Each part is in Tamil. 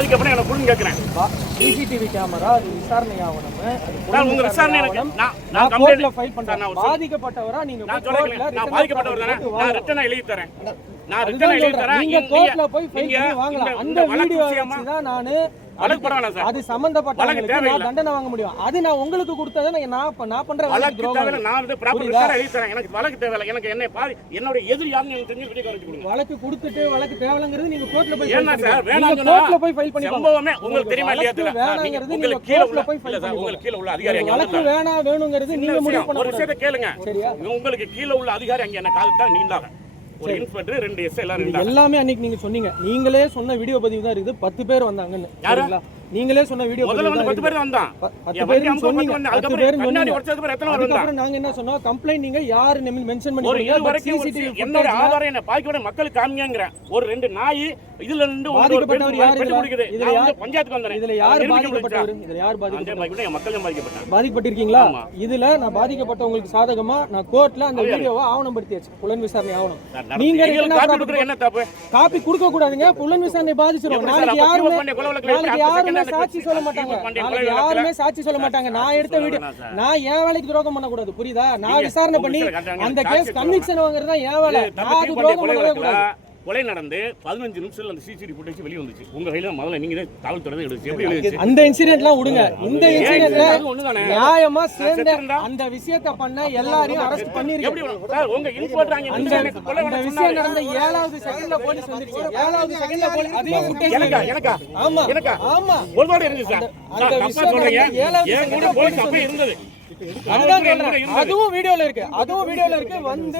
அதுக்கப்புறம் எனக்கு கொடுங்க கேட்கிறேன். சிசிடிவி கேமரா அது விசாரணை ஆவணம். நான் உங்க விசாரணை நான் கோர்ட்ல ஃபைல் பண்றேன். பாதிக்கப்பட்டவரா நீங்க நான் சொல்றேன். நான் பாதிக்கப்பட்டவர் தானே. நான் ரிட்டனா எழுதி தரேன். நீங்க கோர்ட்ல போய் ஃபைல் பண்ணி வாங்கலாம். அந்த வீடியோ வச்சு தான் நான் வழக்கு போடலாம் சார். அது சம்பந்தப்பட்டவங்களுக்கு நான் தண்டனை வாங்க முடியும். அது நான் உங்களுக்கு கொடுத்தத நான் பண்ற வழக்கு தேவையில்லை. நான் வந்து ப்ராப்பர் ரிட்டனா எழுதி தரேன். எனக்கு வழக்கு தேவையில்லை. எனக்கு என்ன என்னோட எதிரி யாருன்னு எனக்கு தெரிஞ்சு வீடியோ காமிச்சு கொடுங்க. வழக்கு கொடுத்துட்டு வழக்கு தேவையில்லைங்கிறது நீங்க கோர்ட்ல போய் என்ன சார் வேணாம் கோர்ட்ல போய் ஃபைல் பண்ணி சம்பவமே உங்களுக்கு தெரியுமா இல்லையா தெரியல. வேணாங்கிறது நீங்க கோர்ட்ல போய் ஃபைல் பண்ணி உங்களுக்கு கீழ உள்ள அதிகாரி அங்க வழக்கு வேணுங்கிறது நீங்க முடிவு பண்ண ஒரு விஷயத்தை கேளுங்க. சரியா உங்களுக்கு கீழ உள்ள அதிகாரி அங்க என்ன காலத்தான் நீந்தாங்க. ஒரு இன்ஸ்பெக்டர் 2 எஸ்ஐ எல்லாமே அன்னைக்கு நீங்க சொன்னீங்க. நீங்களே சொன்ன வீடியோ பதிவு தான் இருக்குது. 10 பேர் வந்தாங்கன்னு. சரிங்களா? நீங்களே சொன்ன வீடியோ முதல்ல வந்து 10 பேர் வந்தான். 10 பேர் சொன்னீங்க. அதுக்கு பேர் முன்னாடி உடைச்சதுக்கு அப்புறம் எத்தனை வந்தாங்க? அப்புறம் நாங்க என்ன சொன்னோம்? கம்ப்ளைன்ட் நீங்க யார் மென்ஷன் பண்ணி ஒரு இது வரைக்கும் என்னோட ஆதாரம் என்ன பாக்கியோட மக்களுக்கு காமிங்கங்கற. ஒரு 2 நாய் இதுல இருந்து பாதிக்கப்பட்டவர் யார் குடிக்குது. இதுல வந்து பஞ்சாயத்துக்கு வந்தேன். இதுல யார் பாதிக்கப்பட்டவர்? இதுல யார் பாதிக்கப்பட்டவர்? மக்கள் பாதிக்கப்பட்டாங்க. பாதிக்கப்பட்டிருக்கீங்களா? இதுல நான் பாதிக்கப்பட்டவங்களுக்கு சாதகமா நான் கோர்ட்ல அந்த வீடியோவை ஆவணப்படுத்தியாச்சு. புலன் விசாரணை ஆவணம். நீங்க என்ன தப்பு? காப்பி கொடுக்க கூடாதுங்க. புலன் விசாரணை பாதிச்சிரும். நாளைக்கு யாருமே சாட்சி சொல்ல மாட்டாங்க. நாளைக்கு யாருமே சாட்சி சொல்ல மாட்டாங்க. நான் எடுத்த வீடியோ நான் ஏன் வேலைக்கு துரோகம் பண்ண கூடாது. புரியுதா? நான் விசாரணை பண்ணி அந்த கேஸ் கன்விக்ஷன் வாங்குறது தான் ஏன் வேலை. நான் துரோகம் பண்ணவே கூடாது. கொலை நடந்து 15 நிமிஷத்துல அந்த சிசிடிவி ஃபுட்டேஜ் வெளிய வந்துச்சு. உங்க கையில முதல்ல நீங்க காவல்துறை எடுத்து எப்படி எழுதிச்சு? அந்த இன்சிடென்ட்லாம் விடுங்க. இந்த இன்சிடென்ட்ல நியாயமா சேர்ந்த அந்த விஷயத்தை பண்ண எல்லாரையும் அரெஸ்ட் பண்ணிருக்கீங்க. எப்படி சார் உங்க இன்ஸ்பெக்டர் அங்க அந்த விஷயம் நடந்த 7வது செகண்ட்ல போலீஸ் வந்துருச்சு. 7வது செகண்ட்ல போலீஸ் அதே ஃபுட்டேஜ் ஆமா ஒரு தடவை இருந்துச்சு சார். அந்த விஷயம் சொல்றீங்க 7வது செகண்ட்ல போலீஸ் அப்ப இருந்தது. அதுவும் வீடியோல இருக்கு. வந்து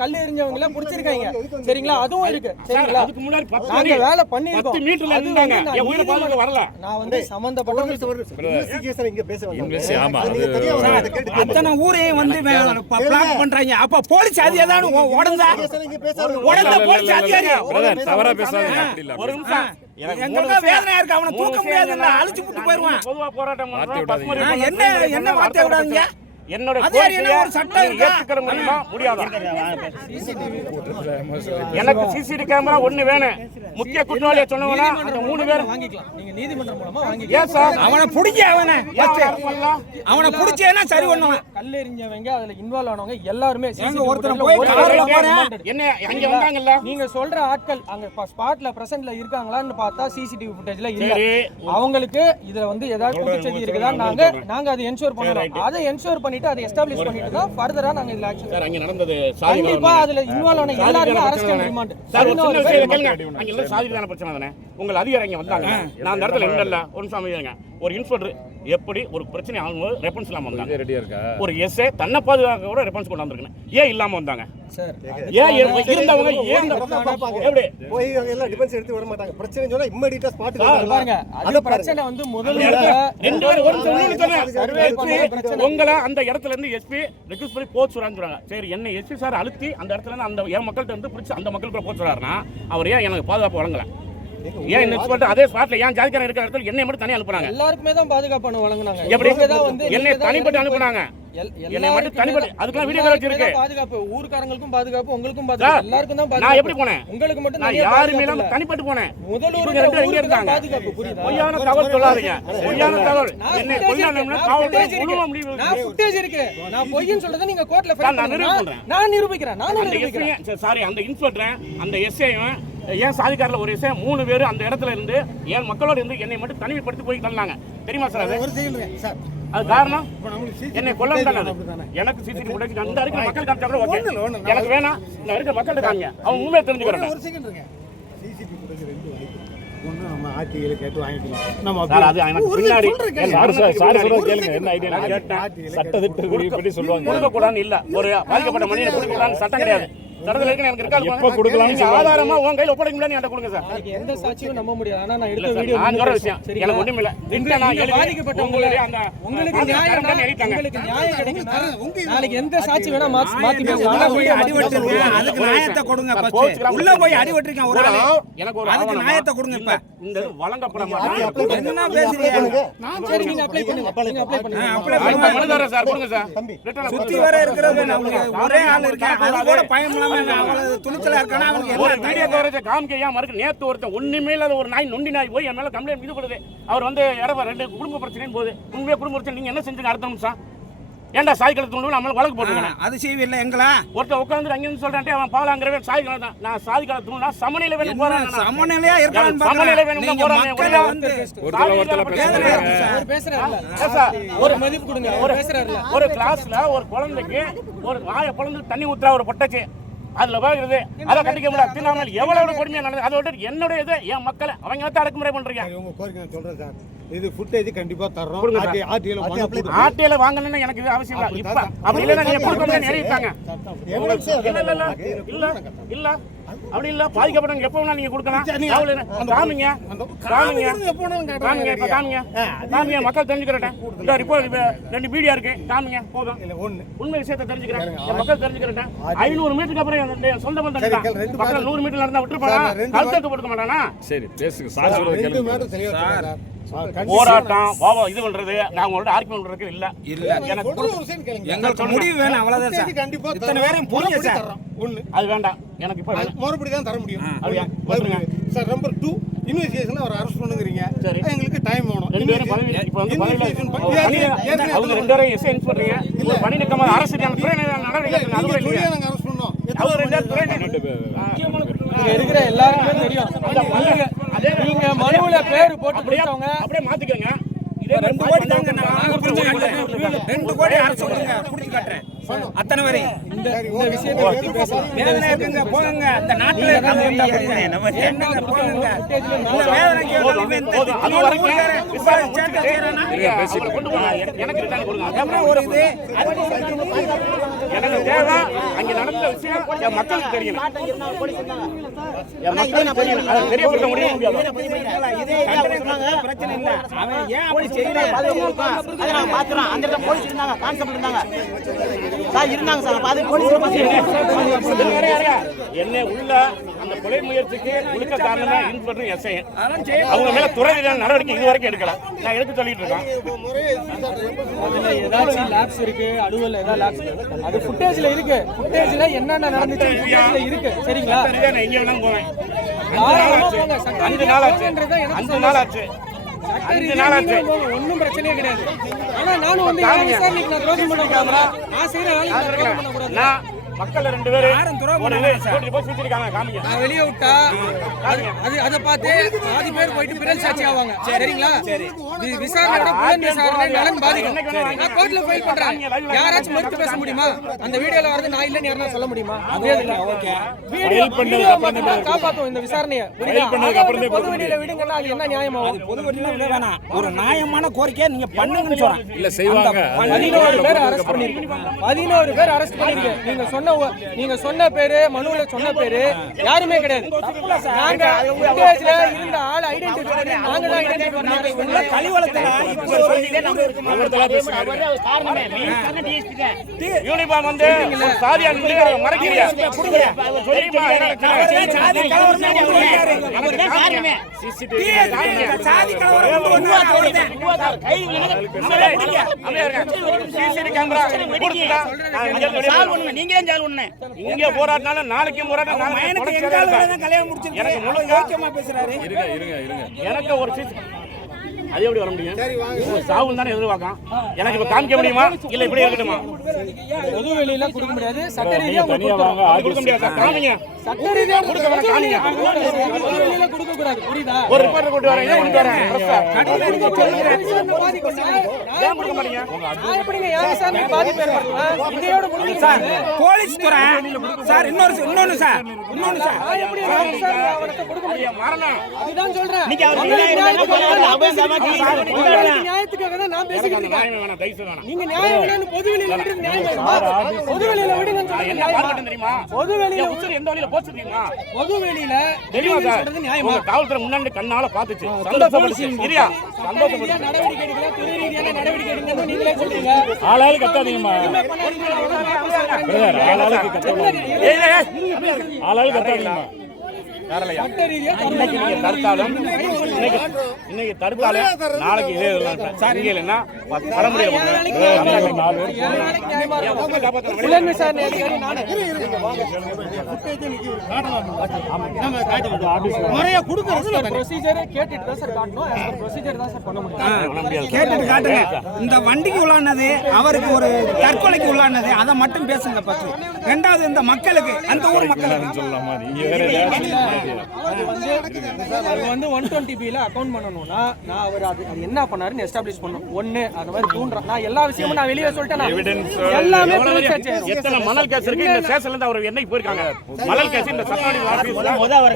கல்லு எறிஞ்சவங்கள புடிச்சிருக்காங்க. சரிங்களா? அதுவும் இருக்கு. சரிங்களா? அதுக்கு முன்னாடி 10 நாங்க வேலை பண்ணிருக்கோம். 10 மீட்டர்ல இருந்தாங்க. என் உயிரை பாதுகாக்க வரல. நான் வந்து சம்பந்தப்பட்ட இன்வெஸ்டிகேஷன் இங்க பேச ஆமா அத்தனை ஊரே வந்து பிளாக் பண்றாங்க. அப்ப போலீஸ் அதிகாரி ஓடுதா போலீஸ் அதிகாரி தவறா பேசாதீங்க. அப்படி இல்ல. ஒரு நிமிஷம் எங்களுக்கு வேதனையா இருக்கு. அவனை தூக்க முடியாது. அழிச்சு புட்டு போயிடுவான். பொதுவா போராட்டம் பண்றோம். என்ன வார்த்தை விடாதீங்க. என்னோட ஒரு சட்டம் ஏத்துக்கிற முடியாதா? எனக்கு சிசிடிவி கேமரா ஒண்ணு வேணும். முக்கிய குற்றவாளியை சொன்னவனா அந்த 3 பேர் வாங்கிக்கலாம். நீங்க நீதிமன்றம் மூலமா வாங்கிக்கலாம். ஏன் சார் அவனை புடிங்க. அவனை புடிச்சேனா சரி பண்ணுவான். கல்லு எறிஞ்சவங்க அதுல இன்வால்வ் ஆனவங்க எல்லாரும் ஒருத்தர் போய் கார்ல போறேன். என்ன அங்க வந்தாங்கல்ல? நீங்க சொல்ற ஆட்கள் அங்க ஸ்பாட்ல பிரசன்ட்ல இருக்காங்களான்னு பார்த்தா சிசிடிவி ஃபுட்டேஜ்ல இல்ல. அவங்களுக்கு இதுல வந்து ஏதாவது குற்றச்செய்தி இருக்குதா நாங்க அதை என்ஷூர் பண்றோம். அதை என்ஷூர் பண்ணிட்டு அதை எஸ்டாப்லிஷ் பண்ணிட்டு தான் ஃபர்தரா நாங்க இந்த ஆக்ஷன். சார் அங்க நடந்தது கண்டிப்பா அதுல இன்வால்வ் ஆன எல்லாரும் அரெஸ்ட் அண்ட் ரிமாண்ட். சார் ஒரு சின்ன விஷயம் கேளுங்க. அங்க எல்லாம் சாதிதான பிரச்சனை தானே. உங்க அதிகாரி அங்க வந்தாங்க. நான் அந்த இடத்துல இல்ல. ஒரு சாமிங்க ஒரு இன்ஸ்பெக்டர் எப்படி ஒரு பிரச்சனை ஆகும்போது ரெஸ்பான்ஸ் இல்லாம வந்தாங்க. ரெடியா இருக்கா? ஒரு எஸ்ஏ தன்னை பாதுகாக்க கூட ரெஸ்பான்ஸ் கொண்டு வந்திருக்கேன். ஏன் இல்லாம வந்தாங்க சார்? ஏன் இருந்தவங்க ஏன் எப்படி போய் எல்லாம் டிஃபென்ஸ் எடுத்து வர மாட்டாங்க. பிரச்சனை சொன்னா இமிடியேட்டா ஸ்பாட் பாருங்க. அது பிரச்சனை வந்து முதல்ல 2 பேர் ஒரு சொல்லுங்க. உங்கள அந்த இடத்துல இருந்து எஸ்பி ரெக்வெஸ்ட் பண்ணி போச்சு சொல்றாங்க. சரி என்ன எஸ்பி சார் அழுத்தி அந்த இடத்துல இருந்து அந்த என் மக்கள்கிட்ட இருந்து பிடிச்சி அந்த மக்களுக்குள்ள போச்சு சொல்றாருன்னா அவர் ஏன் எனக்கு பாதுகாப்பு வழங்கல? ஏன் என்ன அதே ஸ்பாட்ல ஏன் ஜாதிக்காரன் இருக்கிற இடத்துல என்னை மட்டும் தனியா அனுப்புனாங்க? எல்லாருக்குமே தான் பாதுகாப்பு வழங்குனாங்க. எப்படி என்னை தனிப்பட்டு அனுப்புனாங்க? என்னை மட்டும் தனிப்பட்டு அதுக்கெல்லாம் வீடியோ கால் இருக்கு. பாதுகாப்பு ஊர்க்காரங்களுக்கும் பாதுகாப்பு உங்களுக்கும் பாதுகாப்பு எல்லாருக்கும் தான் பாதுகாப்பு. நான் எப்படி போனேன்? உங்களுக்கு மட்டும் நான் யாருமே இல்லாம தனிப்பட்டு போனேன். முதல்ல எங்க இருக்காங்க? பாதுகாப்பு புரியுதா? பொய்யான தகவல் சொல்லாதீங்க. பொய்யான தகவல் என்னை கொல்லணும்னா காவல்துறை முழுவதும் முடிவு. நான் ஃபுட்டேஜ் இருக்கு. நான் பொய்ன்னு சொல்றத நீங்க கோர்ட்ல ஃபைல் பண்ணுங்க. நான் நிரூபிக்கிறேன். சாரி அந்த இன்ஸ்பெக்டர் அந்த எஸ்ஐயும் ஏன் சாதிக்காரில் ஒரு விஷயம் 3 பேர் அந்த இடத்துல இருந்து என் மக்களோட இருந்து என்னை மட்டும் தனிமைப்படுத்தி போய் தள்ளாங்க. தெரியுமா சார்? அது காரணம் என்னை கொல்லம் தானே. எனக்கு சிசிடிவி ஃபுட்டேஜ் அந்த இருக்கிற மக்கள் காமிச்சா கூட ஓகே. எனக்கு வேணாம். இந்த இருக்கிற மக்கள்கிட்ட காமிங்க. அவங்க உண்மையை தெரிஞ்சுக்கிறேன். ஒரு செகண்ட் இருங்க. சிசிடிவி ஃபுட்டேஜ் 2 வாங்கிக்கலாம். ஒண்ணு நம்ம ஆர்டிஐல கேட்டு வாங்கிக்கலாம். நம்ம சார் அது எனக்கு பின்னாடி சார் கேளுங்க. என்ன ஐடியா கேட்டேன். சட்டத்திட்டப்படி சொல்லுவாங்க. கொடுக்க கூடாதுன்னு இல்ல. ஒரு பாதிக்கப்பட்ட மனிதனை கொடுக்க கூடாதுன்னு சட்டம் கிடையாது. சட்டத்துல இருக்கு. எனக்கு இருக்காது. எப்ப கொடுக்கலாம்னு ஆதாரமா உங்க கையில ஒப்படைக்க முடியாது. என்கிட்ட கொடுங்க சார். அதுக்கு எந்த சாட்சியும் நம்ப முடியாது. ஆனா நான் எடுத்த வீடியோ நான் சொல்ற விஷயம் எனக்கு ஒண்ணும் இல்ல. நான் பாதிக்கப்பட்டவங்களே அந்த உங்களுக்கு நியாயம் கிடைக்குமா? நாளைக்கு எந்த சாட்சி வேணா மாத்தி பேசலாம். அடிவட்டிருங்க. அதுக்கு நியாயத்தை கொடுங்க. ஃபர்ஸ்ட் உள்ள போய் அடிவட்டிருக்கேன் ஒரு ஆளு. எனக்கு ஒரு அதுக்கு நியாயத்தை கொடுங்க. இப்ப இந்த வழங்கப்பட மாட்டாங்க. என்ன பேசுறீங்க? சரி நீங்க அப்ளை பண்ணுங்க. நீங்க அப்ளை பண்ணுங்க. அப்ளை பண்ணுங்க. மனதார சார் கொடுங்க சார். சுத்தி வர இருக்கிறது ஒரே ஆள் இருக்கான். அது கூட பயம்லாம் அவன் அவ்வளவு துணிச்சலா இருக்கானா அவனுக்கு ஒரு என்ன வீடியோ கவரேஜ் காமிக்க ஏன் மறுக்கு நேத்து ஒருத்தன் ஒண்ணுமே இல்லாத ஒரு நாய் நொண்டி நாய் போய் என் மேல கம்ப்ளைண்ட் இது பண்ணுது அவர் வந்து இடவ 2 குடும்ப பிரச்சனைன்னு போகுது உண்மையா குடும்ப பிரச்சனை நீங்க என்ன செஞ்சீங்க அடுத்த நிமிஷம் ஏன்டா சாய் கலத்து நம்மள வழக்கு போட்டுருக்கேன் அது செய்வில்லை எங்களா ஒருத்தன் உட்காந்து அங்கன்னு சொல்றான்டே அவன் பாலாங்கிறவன் சாய் கலத்தான் நான் சாய் கலத்துனா சமநிலை வேணும் போறேன் சமநிலையா இருக்கான்னு சமநிலை வேணும் போறேன் ஒரு மதிப்பு கொடுங்க ஒரு பேசுறாருல ஒரு கிளாஸ்ல ஒரு குழந்தைக்கு ஒரு வாயை குழந்தை தண்ணி ஊத்துறா ஒரு பொட்டச்சு அதுல போகுது அதை கண்டிக்க முடியாது தின்னாமல் எவ்வளவு கொடுமையா நடந்தது அதோட என்னுடைய இது என் மக்களை அவங்க தான் அடக்குமுறை பண்றீங்க உங்க கோரிக்கை நான் சொல்றேன் சார் இது ஃபுட்டேஜ் கண்டிப்பா தர்றோம் கொடுங்க சார். ஆர்டிஐல வாங்கணும்னு எனக்கு இது அவசியம் இல்ல இப்ப அப்படி இல்லைன்னா நீங்க கொடுக்கணும்னு எழுதிட்டாங்க இல்ல இல்ல அப்படி இல்ல பாதிக்கப்பட்டவங்க எப்ப வேணா நீங்க கொடுக்கலாம் காமிங்க காமிங்க காமிங்க இப்ப காமிங்க காமிங்க மக்கள் தெரிஞ்சுக்கிறேன் இந்த ரிப்போர்ட் 2 வீடியோ இருக்கு காமிங்க போதும் உண்மை விஷயத்தை தெரிஞ்சுக்கிறேன் என் மக்கள் தெரிஞ்சுக்கிறேன் 500 மீட்டருக்கு அப்புறம் என் சொந்த பந்தம் மக்கள் 100 மீட்டர் நடந்தா விட்டுருப்பாங்க கழுத்தத்து போட்டுக்க மாட்டானா சரி பேசுங்க சார் சொல்லுங்க போராட்டம் பாவா இது பண்றது நான் உங்களோட ஆர்கியூமெண்ட் பண்றதுக்கு இல்ல எங்களுக்கு முடிவு வேணும் அவ்வளவுதான் சார் கண்டிப்பா இத்தனை பேரும் புரியுங்க சார் அது வேண்டாம் எனக்கு இப்ப வேணும். மறுபடி தான் தர முடியும் அப்படியா? வந்துருங்க. சார் நம்பர் 2 இன்வெஸ்டிகேஷன் அவர் அரெஸ்ட் பண்ணுங்கறீங்க சரி. எங்களுக்கு டைம் வேணும் 2 பேரும் பதவி இப்ப வந்து அவங்க 2 பேரும் எஸ்என்ஸ் பண்றீங்க ஒரு பணி நிக்கமா அரசுக்கான துறை நடவடிக்கை எடுக்கணும். அது கூட இல்லையா நாங்க அரெஸ்ட் பண்ணோம் அவங்க 2 பேரும் துறை இங்க இருக்கிற எல்லாருக்குமே தெரியும் நீங்க மனுவுல பேர் போட்டு கொடுத்தவங்க அப்படியே மாத்திக்கங்க 2 கோடி தாங்க நான் புரிஞ்சு காட்டுறேன் 2 கோடி அரசு கொடுங்க புடிச்சு காட்டுறேன் அத்தனை வரை இந்த விஷயத்தை பத்தி பேசலாம் வேதனை இருக்குங்க போங்க அந்த நாட்டுல நம்ம என்னங்க போங்க இந்த வேதனை கேட்கறது அது வரைக்கும் கொண்டு போங்க எனக்கு ரிட்டர்ன் கொடுங்க அப்புறம் ஒரு இது எனக்கு தேவை அங்க நடந்த விஷயம் என் மக்களுக்கு தெரியணும் என் மக்களுக்கு தெரியணும் அதை தெரியப்படுத்த முடியாது இதே பிரச்சனை இல்ல அவன் ஏன் அப்படி செய்யறான் அதை நாங்க பாத்துறோம் அந்த இடத்துல போலீஸ் இருந்தாங்க கான்ஸ்டபிள் இருந்தாங்க சார் இருந்தாங்க சார் பாதி போலீஸ் என்ன உள்ள அந்த கொலை முயற்சிக்கு முழுக்க காரணமா இன்ஸ்பெக்டர் எஸ்ஐ அவங்க மேல துறை ரீதியான நடவடிக்கை இது வரைக்கும் எடுக்கல நான் எடுத்து சொல்லிட்டு இருக்கேன் அதுல ஏதாச்சும் லேப்ஸ் இருக்கு அலுவல்ல ஏதாவது லேப்ஸ் அது ஃபுட்டேஜ்ல இருக்கு ஃபுட்டேஜ்ல என்னென்ன நடந்துச்சு ஃபுட்டேஜ்ல இருக்கு சரிங்களா நான் எங்க வேணாலும் போவேன் தாராளமா போங்க. சட்டம் 5 நாள் ஆச்சு போங்கன்றதை எனக்கு 5 நாள் ஆச்சு சட்ட 5 ரீதியா நாள் ஆச்சு நீங்களும் போங்க. ஒண்ணும் பிரச்சனையே கிடையாது ஆனா நானும் வந்து என் விசாரணைக்கு நான் துரோகம் பண்ண கூடாதா நான் செய்யற வேலைக்கு நான் துரோகம் பண்ண கூடாது நான் மக்கள் 2 பேரும் கூட்டிட்டு போய் சுத்திருக்காங்க காமிங்க நான் வெளியே விட்டா அதை பார்த்து பாதி பேர் போயிட்டு பிறல் சாட்சி ஆவாங்க சரிங்களா விசாரணை புலன் விசாரணை நலன் பாதிக்கும் நான் கோர்ட்ல ஃபைல் பண்றேன் யாராச்சும் மறுத்து பேச முடியுமா அந்த வீடியோல வரது நான் இல்லன்னு யாரா சொல்ல முடியுமா வீடியோ காப்பாத்தும் இந்த விசாரணையை பொது வெளியில விடுங்கன்னா அது என்ன நியாயமாகும் பொது வெளியில விட வேணாம் ஒரு நியாயமான கோரிக்கையை நீங்க பண்ணுங்கன்னு சொல்றேன் இல்ல செய்வாங்க 11 பேர் அரெஸ்ட் பண்ணிருக்கீங்க 11 பேர் அரெஸ்ட் பண்ணிருக்கீங்க நீங்க சொன்ன பேரு மனுவுல சொன்ன பேரு யாருமே கிடையாது நாங்க ஃபுட்டேஜ்ல இருந்த ஆள் ஐடென்டிஃபை பண்ணி நாங்க தான் ஐடென்டிஃபை பண்ணோம் கலிவளத்துல இப்ப சொல்லிட்டே யூனிஃபார்ம் வந்து சாதியா மறைக்கிறீங்க தெரியுமா சாதி இங்க போராட்டினாலும் நாளைக்கு போராட்டம் எனக்கு முழுக்க பேசுறாரு எனக்கு ஒரு அது எப்படி வர முடியும் சாவு தானே எதிர்பார்க்கலாம் எனக்கு இப்ப காமிக்க முடியுமா இல்ல இப்படி இருக்கட்டுமா பொது வெளியில கொடுக்க முடியாது சட்ட ரீதியா கொடுக்க முடியாது காமிங்க சட்ட ரீதியா கொடுக்க வேணாம் காமிங்க பொது வெளியில கொடுக்க கூடாது புரியுதா ஒரு ரிப்போர்ட் கொண்டு வரேன் இதை கொண்டு வரேன் ஏன் கொடுக்க மாட்டீங்க நான் எப்படிங்க யார் விசாரணை பாதிப்பு ஏற்படுத்துவேன் இதையோட முடிஞ்சு சார் போலீஸ் துறை சார் இன்னொன்னு சார் நான் எப்படி யார் விசாரணை அவர்கிட்ட கொடுக்க முடியும் மரணம் அதுதான் சொல்றேன் நீங்க நியாயத்துக்காக தான் நான் பேசிக்கிட்டு இருக்கேன் வேணாம் தயவு வேணாம் நீங்க நியாயம் வேணும்னு பொது வெளியில விடுறது நியாயம் பொது வெளியில விடுங்கன்னு சொல்றது என்ன நியாயமா? பார்க்கணும் தெரியுமா பொது வெளியில உச்சர் எந்த வழியில போச்சு தெரியுமா பொது வெளியில தெரியுமா சார் சொல்றது நியாயமா உங்க காவல்துறை முன்னாடி கண்ணால பாத்துச்சு சந்தோஷப்படுச்சு சரியா சட்ட ரீதியா நடவடிக்கை எடுக்கல துறை ரீதியான நடவடிக்கை எடுங்கன்னு நீங்களே சொல்றீங்க ஆளாளு கத்தாதீங்கம்மா ஆளாளுக்கு கத்தாதீங்கம்மா சட்ட ரீதியா இன்னைக்கு நீங்க தடுத்தாலும் இன்னைக்கு தடுத்தாலே நாளைக்கு இதே இதெல்லாம் சார் இங்கே இல்லைன்னா வர முடியாது. புலன் விசாரணை அதிகாரி நானே. முறையா கொடுக்கறது ப்ரொசீஜரை கேட்டுட்டு தான் சார் காட்டணும். as per ப்ரொசீஜர் தான் சார் பண்ண முடியும். கேட்டுட்டு காட்டுங்க. இந்த வண்டிக்கு உள்ளானது அவருக்கு ஒரு தற்கொலைக்கு உள்ளானது அதை மட்டும் பேசுங்க ஃபர்ஸ்ட். ரெண்டாவது இந்த மக்களுக்கு அந்த ஊர் மக்களுக்கு சொல்லலாமா நீங்க வேற அது வந்து 120B ல அக்கவுண்ட் பண்ணணும்னா நான் அவர் அது என்ன பண்ணாருன்னு எஸ்டாப்லிஷ் பண்ணணும். ஒண்ணு அந்த மாதிரி தூண்டுறேன். நான் எல்லா விஷயமும் நான் வெளியே சொல்லிட்டேன். எல்லாமே police search ஆயிரும். எத்தனை மணல் கேஸ் இருக்கு இந்த ஸ்டேஷன்ல இருந்து அவர் என்னைக்கு போயிருக்காங்க? மணல் கேஸ் இந்த சட்டவாடி ஆபீஸ்ல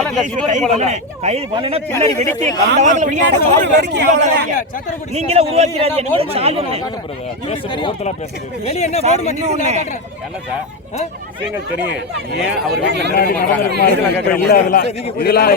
மணல் கேஸ் இதுவரை போடல. கைது பண்ணுனா பின்னாடி வெடிச்சு அந்த வாரத்துல பின்னாடி ஒரு வேடிக்கை அவ்வளவுதான். சத்திரக்குடி நீங்களே உருவாக்கிறாதீங்க. நீங்க சால்வ் ஒருத்தலா பேசுறது வெளிய என்ன போர்டு மாட்டி நான் காட்டுறேன். என்ன சார் விஷயங்கள் தெரியும். ஏன் அவர் வீட்டுல முன்னாடி நடந்திருக்குமா? இல்ல இதெல்லாம்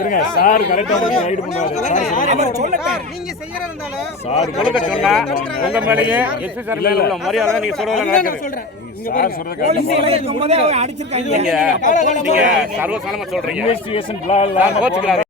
இருங்க சார் கரெக்டா கைடு பண்ணுவாரு அவர் சொல்லட்டார். சார் கொடுக்க சொன்னா உங்க மேலேயே எஸ்பி சார் உள்ள மரியாதை நீங்க சொல்றதெல்லாம் நடக்குது. சொல்றேன். சார் சொல்றது போலீஸ் இருக்கும்போதே அவன் அடிச்சிருக்காங்க. நீங்க சர்வசாதாரணமா சொல்றீங்க. Investigation plan கோச்சுக்கிறாரு.